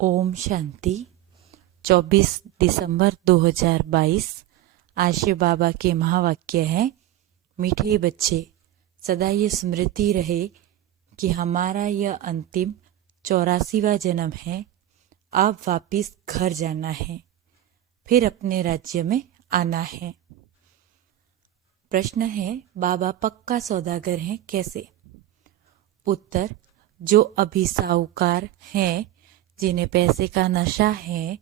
ओम शांति। 24 दिसंबर 2022 आशे बाबा के महावाक्य है, मीठे बच्चे, सदा ये स्मृति रहे कि हमारा यह अंतिम 84वां जन्म है। अब वापिस घर जाना है, फिर अपने राज्य में आना है। प्रश्न है, बाबा पक्का सौदागर हैं कैसे? उत्तर, जो अभी साहूकार हैं, जिन्हें पैसे का नशा है,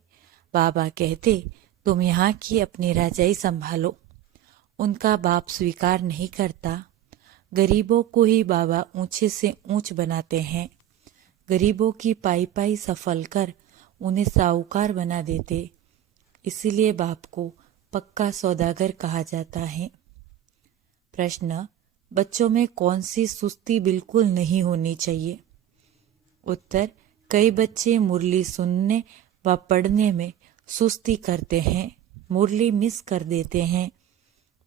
बाबा कहते तुम यहाँ की अपनी राजाई संभालो। उनका बाप स्वीकार नहीं करता। गरीबों को ही बाबा ऊंचे से ऊंच बनाते हैं। गरीबों की पाई पाई सफल कर उन्हें साहूकार बना देते। इसीलिए बाप को पक्का सौदागर कहा जाता है। प्रश्न, बच्चों में कौन सी सुस्ती बिल्कुल नहीं होनी चाहिए? उत्तर, कई बच्चे मुरली सुनने व पढ़ने में सुस्ती करते हैं, मुरली मिस कर देते हैं।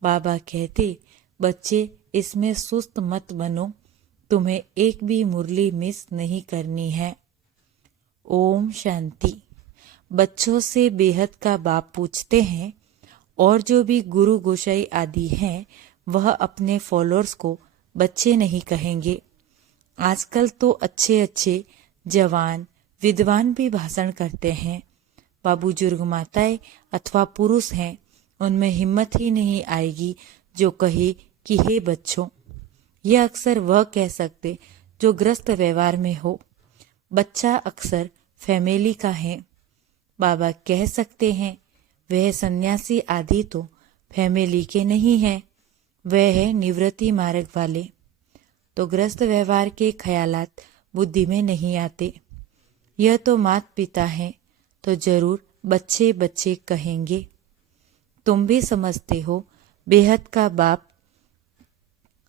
बाबा कहते, बच्चे इसमें सुस्त मत बनो, तुम्हें एक भी मुरली मिस नहीं करनी है। ओम शांति। बच्चों से बेहद का बाप पूछते हैं, और जो भी गुरु गोसाई आदि हैं, वह अपने फॉलोअर्स को बच्चे नहीं कहेंगे। आजकल तो अच्छे अच्छे जवान विद्वान भी भाषण करते हैं। व बुजुर्ग माताएं अथवा पुरुष हैं, उनमें हिम्मत ही नहीं आएगी जो कहे कि हे बच्चों। यह अक्सर वह कह सकते जो ग्रस्त व्यवहार में हो। बच्चा अक्सर फैमिली का है। बाबा कह सकते हैं, वह सन्यासी आदि तो फैमिली के नहीं है, वह है निवृत्ति मार्ग वाले। तो ग्रस्त व्यवहार के ख्यालात बुद्धि में नहीं आते। यह तो माता पिता हैं, तो जरूर बच्चे बच्चे कहेंगे। तुम भी समझते हो, बेहद का बाप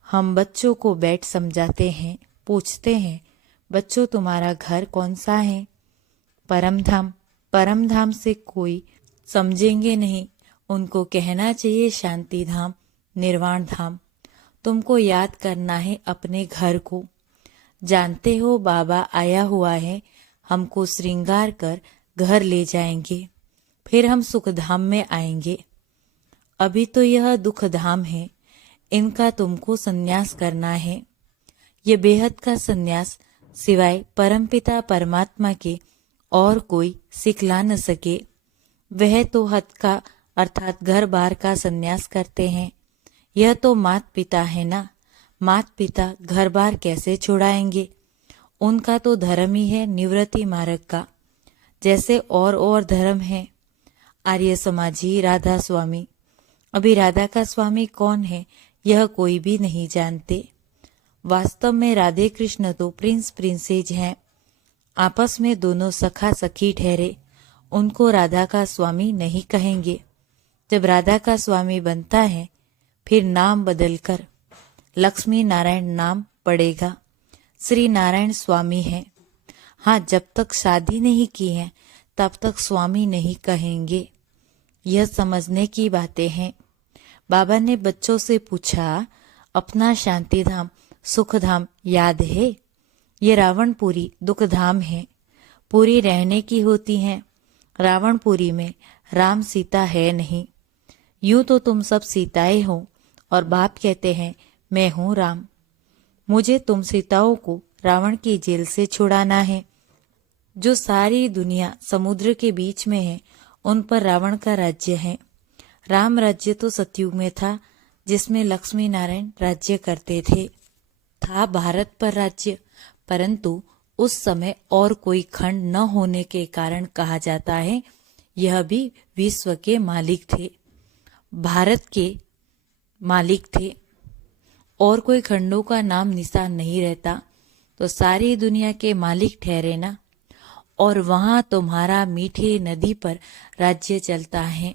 हम बच्चों को बैठ समझाते हैं, पूछते हैं, बच्चों तुम्हारा घर कौन सा है? परम धाम। परम धाम से कोई समझेंगे नहीं, उनको कहना चाहिए शांति धाम, निर्वाण धाम। तुमको याद करना है अपने घर को। जानते हो बाबा आया हुआ है, हमको श्रृंगार कर घर ले जाएंगे, फिर हम सुख धाम में आएंगे। अभी तो यह दुख धाम है, इनका तुमको संन्यास करना है। ये बेहद का संन्यास सिवाय परमपिता परमात्मा के और कोई सिखला न सके। वह तो हद का अर्थात घर बार का संन्यास करते हैं। यह तो माता पिता है ना, माता पिता घर बार कैसे छुड़ाएंगे? उनका तो धर्म ही है निवृत्ति मार्ग का, जैसे और धर्म है। आर्य समाजी राधा स्वामी। अभी राधा का स्वामी कौन है, यह कोई भी नहीं जानते। वास्तव में राधे कृष्ण तो प्रिंस प्रिंसेज हैं। आपस में दोनों सखा सखी ठहरे, उनको राधा का स्वामी नहीं कहेंगे। जब राधा का स्वामी बनता है, फिर नाम बदलकर लक्ष्मी नारायण नाम पड़ेगा। श्री नारायण स्वामी है। हाँ, जब तक शादी नहीं की है, तब तक स्वामी नहीं कहेंगे। यह समझने की बातें हैं। बाबा ने बच्चों से पूछा, अपना शांति धाम सुख धाम याद है? ये रावणपुरी दुख धाम है। पूरी रहने की होती है। रावणपुरी में राम सीता है नहीं। यूं तो तुम सब सीताएं हो, और बाप कहते हैं मैं हूं राम। मुझे तुम सीताओं को रावण की जेल से छुड़ाना है। जो सारी दुनिया समुद्र के बीच में है, उन पर रावण का राज्य है। राम राज्य तो सतयुग में था, जिसमें लक्ष्मी नारायण राज्य करते थे। था भारत पर राज्य, परंतु उस समय और कोई खंड न होने के कारण कहा जाता है यह भी विश्व के मालिक थे, भारत के मालिक थे। और कोई खंडों का नाम निशान नहीं रहता, तो सारी दुनिया के मालिक ठहरे ना। और वहां तुम्हारा मीठे नदी पर राज्य चलता है।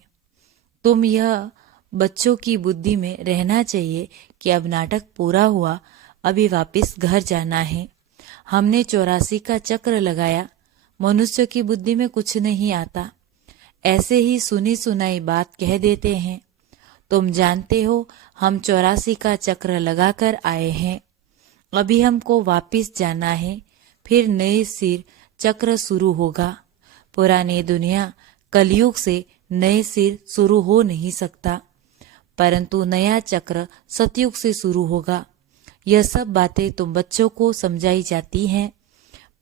तुम यह बच्चों की बुद्धि में रहना चाहिए कि अब नाटक पूरा हुआ, अभी वापस घर जाना है। हमने 84 का चक्र लगाया। मनुष्य की बुद्धि में कुछ नहीं आता, ऐसे ही सुनी सुनाई बात कह देते हैं। तुम जानते हो, हम 84 का चक्र लगाकर आए हैं। अभी हमको वापिस जाना है, फिर नए सिर चक्र शुरू होगा। पुरानी दुनिया कलयुग से नए सिर शुरू हो नहीं सकता, परंतु नया चक्र सतयुग से शुरू होगा। यह सब बातें तुम बच्चों को समझाई जाती हैं,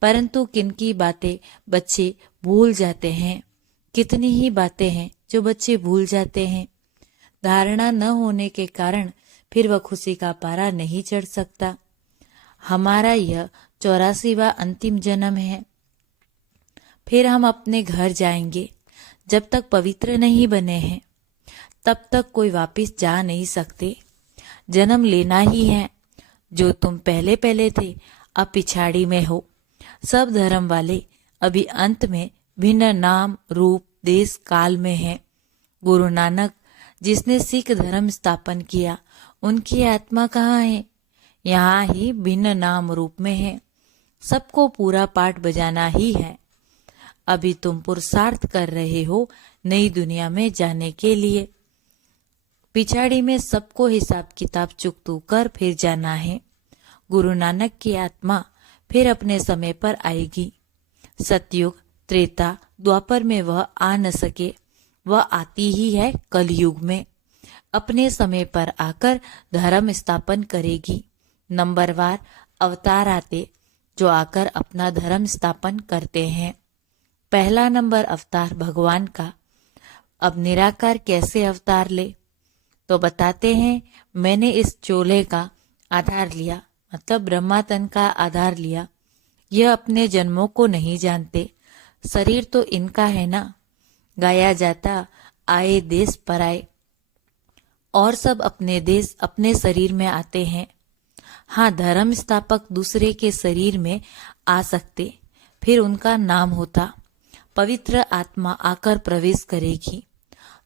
परंतु किनकी बातें बच्चे भूल जाते हैं। कितनी ही बातें हैं जो बच्चे भूल जाते हैं। धारणा न होने के कारण फिर वह खुशी का पारा नहीं चढ़ सकता। हमारा यह 84वां अंतिम जन्म है। फिर हम अपने घर जाएंगे। जब तक पवित्र नहीं बने हैं तब तक कोई वापस जा नहीं सकते। जन्म लेना ही है। जो तुम पहले पहले थे अब पिछाड़ी में हो। सब धर्म वाले अभी अंत में भिन्न नाम रूप देश काल में हैं। गुरु नानक जिसने सिख धर्म स्थापन किया, उनकी आत्मा कहाँ है? यहाँ ही भिन्न नाम रूप में है। सबको पूरा पाठ बजाना ही है। अभी तुम पुरुषार्थ कर रहे हो नई दुनिया में जाने के लिए। पिछाड़ी में सबको हिसाब किताब चुकतू कर फिर जाना है। गुरु नानक की आत्मा फिर अपने समय पर आएगी। सतयुग त्रेता द्वापर में वह आ न सके, वह आती ही है कलयुग में। अपने समय पर आकर धर्म स्थापन करेगी। नंबरवार अवतार आते जो आकर अपना धर्म स्थापन करते हैं। पहला नंबर अवतार भगवान का। अब निराकार कैसे अवतार ले? तो बताते हैं, मैंने इस चोले का आधार लिया, मतलब ब्रह्मा तन का आधार लिया। यह अपने जन्मों को नहीं जानते। शरीर तो इनका है ना। गाया जाता आए देश पराए, और सब अपने देश अपने शरीर में आते हैं। हाँ, धर्म स्थापक दूसरे के शरीर में आ सकते, फिर उनका नाम होता। पवित्र आत्मा आकर प्रवेश करेगी।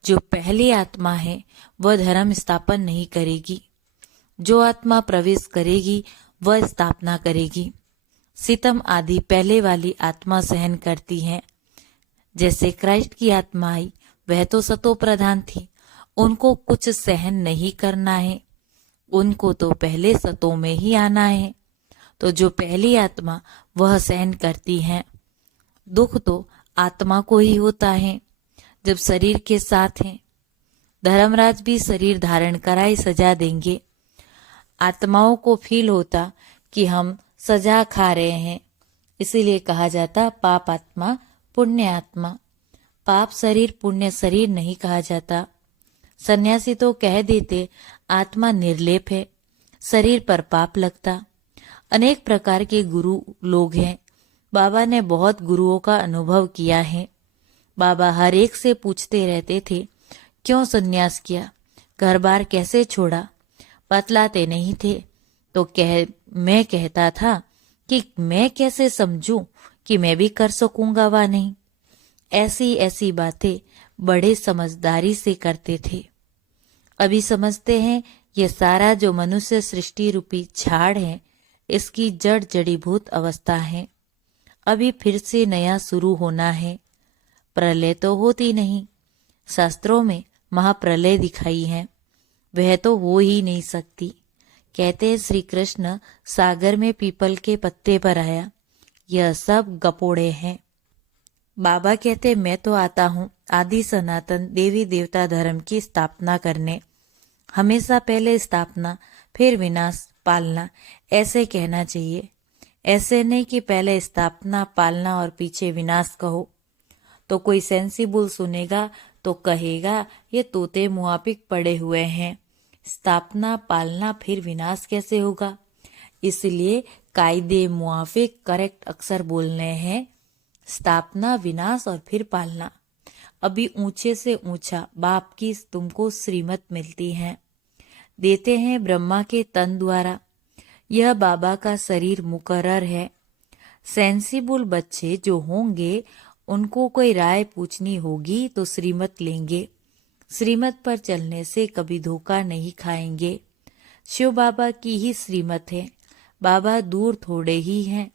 जो पहली आत्मा है वह धर्म स्थापन नहीं करेगी। जो आत्मा प्रवेश करेगी वह स्थापना करेगी। सितम आदि पहले वाली आत्मा सहन करती है। जैसे क्राइस्ट की आत्मा आई, वह तो सतो प्रधान थी, उनको कुछ सहन नहीं करना है। उनको तो पहले सतों में ही आना है। तो जो पहली आत्मा वह सहन करती है। दुख तो आत्मा को ही होता है जब शरीर के साथ है। धर्मराज भी शरीर धारण कराए सजा देंगे। आत्माओं को फील होता कि हम सजा खा रहे हैं, इसीलिए कहा जाता पाप आत्मा पुण्य आत्मा। पाप शरीर पुण्य शरीर नहीं कहा जाता। सन्यासी तो कह देते आत्मा निर्लेप है, शरीर पर पाप लगता। अनेक प्रकार के गुरु लोग हैं। बाबा ने बहुत गुरुओं का अनुभव किया है। बाबा हर एक से पूछते रहते थे, क्यों सन्यास किया, घर बार कैसे छोड़ा? बतलाते नहीं थे तो मैं कहता था कि मैं कैसे समझूं कि मैं भी कर सकूंगा वा नहीं। ऐसी ऐसी बातें बड़े समझदारी से करते थे। अभी समझते हैं ये सारा जो मनुष्य सृष्टि रूपी झाड़ है, इसकी जड़ जड़ीभूत अवस्था है। अभी फिर से नया शुरू होना है। प्रलय तो होती नहीं। शास्त्रों में महाप्रलय दिखाई है, वह तो हो ही नहीं सकती। कहते श्री कृष्ण सागर में पीपल के पत्ते पर आया। यह सब गपोड़े हैं। बाबा कहते मैं तो आता हूँ आदि सनातन देवी देवता धर्म की स्थापना करने। हमेशा पहले स्थापना फिर विनाश पालना, ऐसे कहना चाहिए। ऐसे नहीं कि पहले स्थापना पालना और पीछे विनाश कहो। तो कोई सेंसिबल सुनेगा तो कहेगा ये तोते मुआफिक पड़े हुए हैं, स्थापना पालना फिर विनाश कैसे होगा? इसलिए कायदे मुआफिक करेक्ट अक्षर बोलने हैं। स्थापना विनाश और फिर पालना। अभी ऊंचे से ऊंचा बाप की तुमको श्रीमत मिलती है, देते हैं ब्रह्मा के तन द्वारा। यह बाबा का शरीर मुकर्रर है। सेंसिबल बच्चे जो होंगे उनको कोई राय पूछनी होगी तो श्रीमत लेंगे। श्रीमत पर चलने से कभी धोखा नहीं खाएंगे। शिव बाबा की ही श्रीमत है। बाबा दूर थोड़े ही हैं।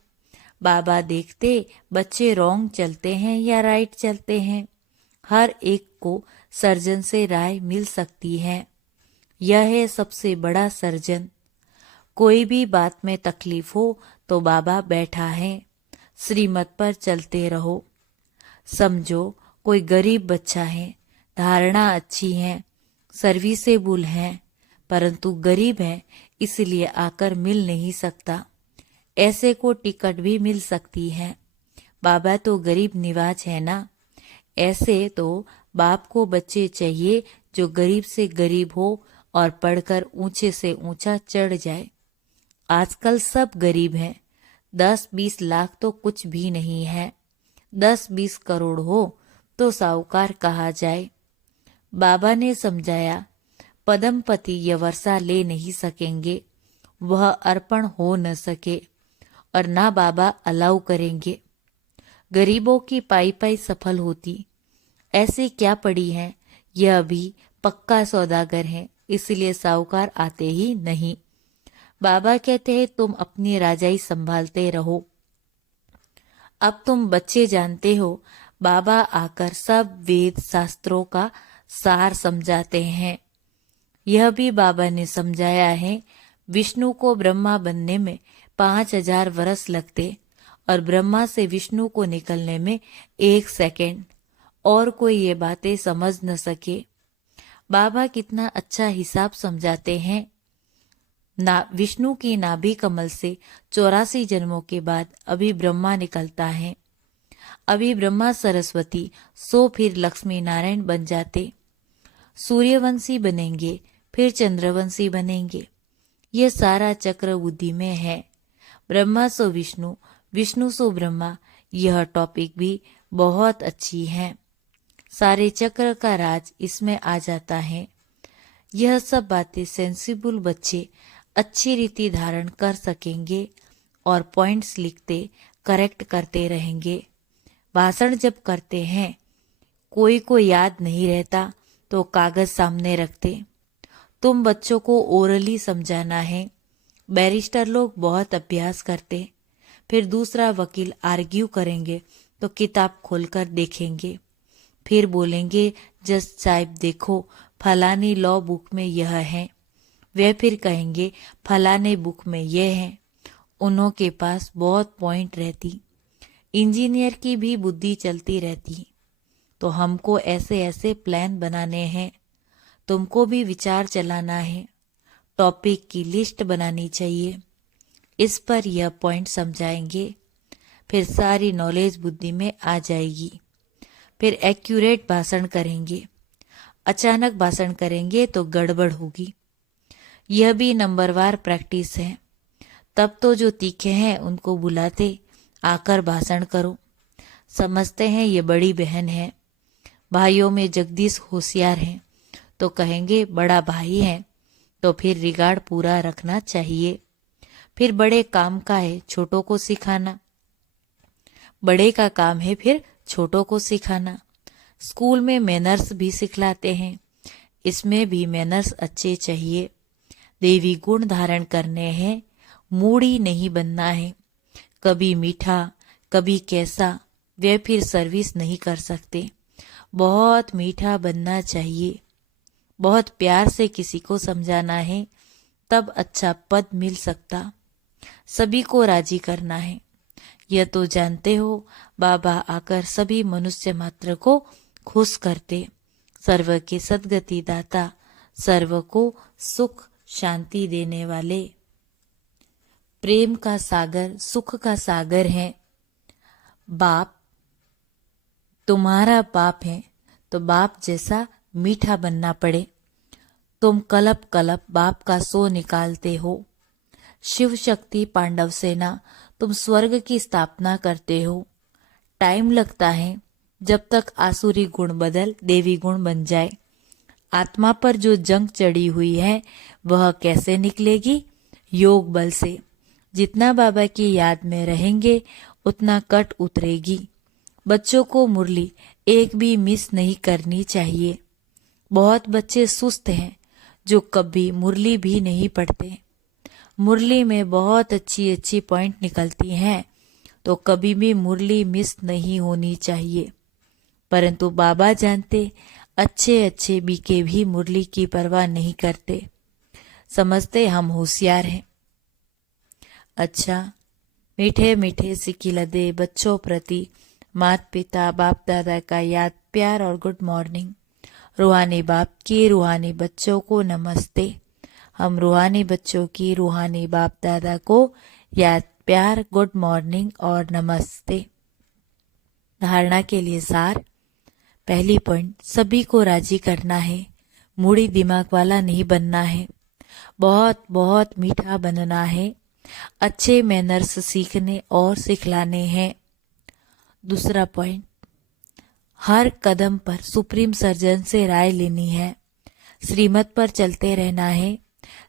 बाबा देखते बच्चे रॉन्ग चलते हैं या राइट चलते हैं। हर एक को सर्जन से राय मिल सकती है। यह है सबसे बड़ा सर्जन। कोई भी बात में तकलीफ हो तो बाबा बैठा है। श्रीमत पर चलते रहो। समझो कोई गरीब बच्चा है, धारणा अच्छी है, सर्विसेबल है, परंतु गरीब है इसलिए आकर मिल नहीं सकता। ऐसे को टिकट भी मिल सकती है। बाबा तो गरीब निवाज है ना। ऐसे तो बाप को बच्चे चाहिए जो गरीब से गरीब हो और पढ़कर ऊंचे से ऊंचा चढ़ जाए। आजकल सब गरीब हैं। 10-20 लाख तो कुछ भी नहीं है। 10-20 करोड़ हो तो साहूकार कहा जाए। बाबा ने समझाया, पदमपति यह वर्षा ले नहीं सकेंगे, वह अर्पण हो न सके और ना बाबा अलाउ करेंगे। गरीबों की पाई पाई सफल होती। ऐसी क्या पड़ी है, यह भी पक्का सौदागर है, इसलिए साहूकार आते ही नहीं। बाबा कहते हैं तुम अपनी राजाई संभालते रहो। अब तुम बच्चे जानते हो, बाबा आकर सब वेद शास्त्रों का सार समझाते हैं। यह भी बाबा ने समझाया है, विष्णु को ब्रह्मा बनने में 5000 वर्ष लगते और ब्रह्मा से विष्णु को निकलने में 1 सेकंड। और कोई ये बातें समझ न सके। बाबा कितना अच्छा हिसाब समझाते हैं। ना विष्णु की नाभि कमल से 84 जन्मों के बाद अभी ब्रह्मा निकलता है। अभी ब्रह्मा सरस्वती सो फिर लक्ष्मी नारायण बन जाते, सूर्यवंशी बनेंगे, फिर चंद्रवंशी बनेंगे। यह सारा चक्र बुद्धि में है। ब्रह्मा सो विष्णु, विष्णु सो ब्रह्मा, यह टॉपिक भी बहुत अच्छी है। सारे चक्र का राज इसमें आ जाता है। यह सब बातें सेंसिबल बच्चे अच्छी रीति धारण कर सकेंगे और पॉइंट्स लिखते करेक्ट करते रहेंगे। भाषण जब करते हैं, कोई को याद नहीं रहता तो कागज सामने रखते। तुम बच्चों को ओरली समझाना है। बैरिस्टर लोग बहुत अभ्यास करते, फिर दूसरा वकील आर्ग्यू करेंगे तो किताब खोलकर देखेंगे, फिर बोलेंगे जज साहब देखो फलानी लॉ बुक में यह है। वे फिर कहेंगे फलाने बुक में यह है। उन्हों के पास बहुत पॉइंट रहती। इंजीनियर की भी बुद्धि चलती रहती। तो हमको ऐसे ऐसे प्लान बनाने हैं। तुमको भी विचार चलाना है। टॉपिक की लिस्ट बनानी चाहिए। इस पर यह पॉइंट समझाएंगे, फिर सारी नॉलेज बुद्धि में आ जाएगी। फिर एक्यूरेट भाषण करेंगे। अचानक भाषण करेंगे तो गड़बड़ होगी। यह भी नंबरवार प्रैक्टिस है। तब तो जो तीखे हैं उनको बुलाते, आकर भाषण करो। समझते हैं ये बड़ी बहन है। भाइयों में जगदीश होशियार है तो कहेंगे बड़ा भाई है, तो फिर रिगार्ड पूरा रखना चाहिए। फिर बड़े काम का है छोटों को सिखाना। बड़े का काम है फिर छोटों को सिखाना। स्कूल में मैनर्स भी सिखलाते हैं। इसमें भी मैनर्स अच्छे चाहिए। देवी गुण धारण करने हैं, मूडी नहीं बनना है। कभी मीठा कभी कैसा, वे फिर सर्विस नहीं कर सकते। बहुत मीठा बनना चाहिए। बहुत प्यार से किसी को समझाना है, तब अच्छा पद मिल सकता। सभी को राजी करना है। यह तो जानते हो, बाबा आकर सभी मनुष्य मात्र को खुश करते। सर्व के सद्गति दाता, सर्व को सुख शांति देने वाले, प्रेम का सागर, सुख का सागर है। बाप तुम्हारा बाप है तो बाप जैसा मीठा बनना पड़े। तुम कलप कलप बाप का सो निकालते हो। शिव शक्ति पांडव सेना, तुम स्वर्ग की स्थापना करते हो। टाइम लगता है जब तक आसुरी गुण बदल देवी गुण बन जाए। आत्मा पर जो जंग चढ़ी हुई है वह कैसे निकलेगी? योग बल से। जितना बाबा की याद में रहेंगे उतना कट उतरेगी। बच्चों को मुरली एक भी मिस नहीं करनी चाहिए। बहुत बच्चे सुस्त हैं जो कभी मुरली भी नहीं पढ़ते। मुरली में बहुत अच्छी अच्छी पॉइंट निकलती हैं, तो कभी भी मुरली मिस नहीं होनी चाहिए। परंतु बाबा जानते, अच्छे अच्छे बीके भी मुरली की परवाह नहीं करते। समझते हम होशियार हैं। अच्छा, मीठे मीठे सिकिलदे बच्चों प्रति माता पिता बाप दादा का याद प्यार और गुड मॉर्निंग। रूहानी बाप की रूहानी बच्चों को नमस्ते। हम रूहानी बच्चों की रूहानी बाप दादा को याद प्यार गुड मॉर्निंग और नमस्ते। धारणा के लिए सार। पहली पॉइंट, सभी को राजी करना है, मूड़ी दिमाग वाला नहीं बनना है, बहुत बहुत मीठा बनना है, अच्छे मैनर्स सीखने और सिखलाने हैं। दूसरा पॉइंट, हर कदम पर सुप्रीम सर्जन से राय लेनी है, श्रीमत पर चलते रहना है,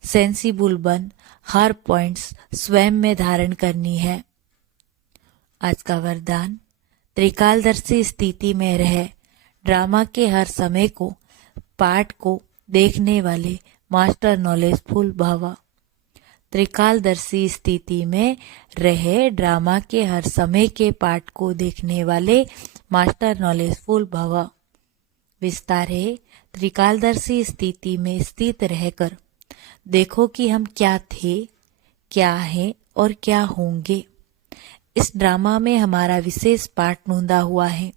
सेंसिबल बन हर पॉइंट्स स्वयं में धारण करनी है। आज का वरदान, त्रिकालदर्शी स्थिति में रहे ड्रामा के हर समय को पाठ को देखने वाले मास्टर नॉलेजफुल भव। त्रिकालदर्शी स्थिति में रहे ड्रामा के हर समय के पाठ को देखने वाले मास्टर नॉलेजफुल भव। विस्तार है, त्रिकालदर्शी स्थिति में स्थित रहकर देखो कि हम क्या थे, क्या हैं और क्या होंगे। इस ड्रामा में हमारा विशेष पार्ट नोंदा हुआ है।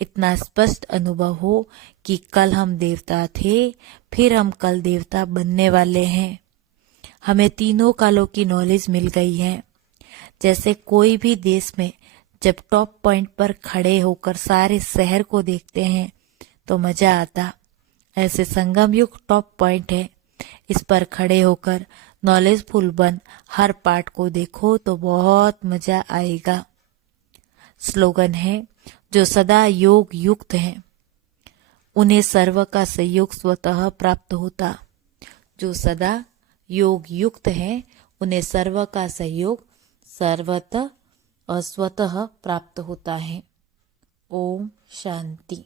इतना स्पष्ट अनुभव हो कि कल हम देवता थे, फिर हम कल देवता बनने वाले हैं। हमें तीनों कालों की नॉलेज मिल गई है। जैसे कोई भी देश में जब टॉप पॉइंट पर खड़े होकर सारे शहर को देखते हैं तो मजा आता, ऐसे संगम युग टॉप पॉइंट है। इस पर खड़े होकर नॉलेजफुल बन हर पार्ट को देखो तो बहुत मजा आएगा। स्लोगन है, जो सदा योग युक्त हैं उन्हें सर्व का सहयोग स्वतः प्राप्त होता। जो सदा योग युक्त हैं उन्हें सर्व का सहयोग सर्वतः और स्वतः प्राप्त होता है। ओम शांति।